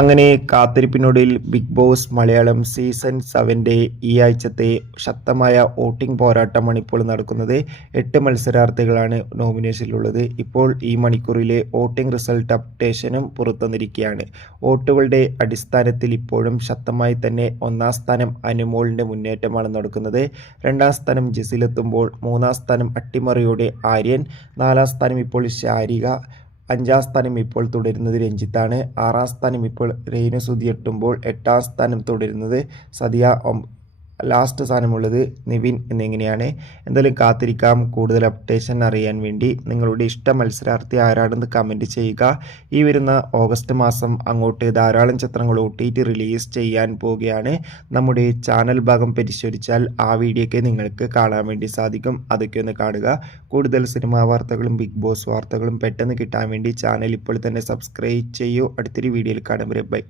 അങ്ങനെ കാത്തിരിപ്പിനൊടുവിൽ big boss Malayalam season 7 ഈ ആഴ്ചത്തെ ശക്തമായ വോട്ടിംഗ് പോരാട്ടമാണ് ഇപ്പോൾ നടക്കുന്നത്. 8 മത്സരാർത്ഥികളാണ് നോമിനേഷനിലുള്ളത്. ഇപ്പോൾ ഈ മണിക്കൂറിലെ വോട്ടിംഗ് റിസൾട്ട് അപ്ഡേഷനും പുറത്തുവന്നിരിക്കുകയാണ്. വോട്ടുകളുടെ അടിസ്ഥാനത്തിൽ ഇപ്പോഴും ശക്തമായി തന്നെ ഒന്നാം സ്ഥാനം അനുമോളിൻ്റെ മുന്നേറ്റമാണ് നടക്കുന്നത്. രണ്ടാം സ്ഥാനം ജിസിലെത്തുമ്പോൾ മൂന്നാം സ്ഥാനം അട്ടിമറിയോടെ ആര്യൻ, നാലാം സ്ഥാനം ഇപ്പോൾ ശാരിക, അഞ്ചാം സ്ഥാനം ഇപ്പോൾ തുടരുന്നത് രഞ്ജിത്താണ്. ആറാം സ്ഥാനം ഇപ്പോൾ രേണുസുതി എത്തുമ്പോൾ എട്ടാം സ്ഥാനം തുടരുന്നത് സദിയ, ലാസ്റ്റ് സ്ഥാനമുള്ളത് നിവിൻ എന്നിങ്ങനെയാണ്. എന്തായാലും കാത്തിരിക്കാം. കൂടുതൽ അപ്ഡേഷൻ അറിയാൻ വേണ്ടി നിങ്ങളുടെ ഇഷ്ട മത്സരാർത്ഥി ആരാണെന്ന് കമൻറ്റ് ചെയ്യുക. ഈ വരുന്ന ഓഗസ്റ്റ് മാസം അങ്ങോട്ട് ധാരാളം ചിത്രങ്ങൾ OTT റിലീസ് ചെയ്യാൻ പോവുകയാണ്. നമ്മുടെ ചാനൽ ഭാഗം പരിശോധിച്ചാൽ ആ വീഡിയോയ്ക്ക് നിങ്ങൾക്ക് കാണാൻ വേണ്ടി സാധിക്കും. അതൊക്കെ ഒന്ന് കാണുക. കൂടുതൽ സിനിമാ വാർത്തകളും ബിഗ് ബോസ് വാർത്തകളും പെട്ടെന്ന് കിട്ടാൻ വേണ്ടി ചാനൽ ഇപ്പോൾ തന്നെ സബ്സ്ക്രൈബ് ചെയ്യൂ. അടുത്തൊരു വീഡിയോയിൽ കാണും വരെ ബൈ.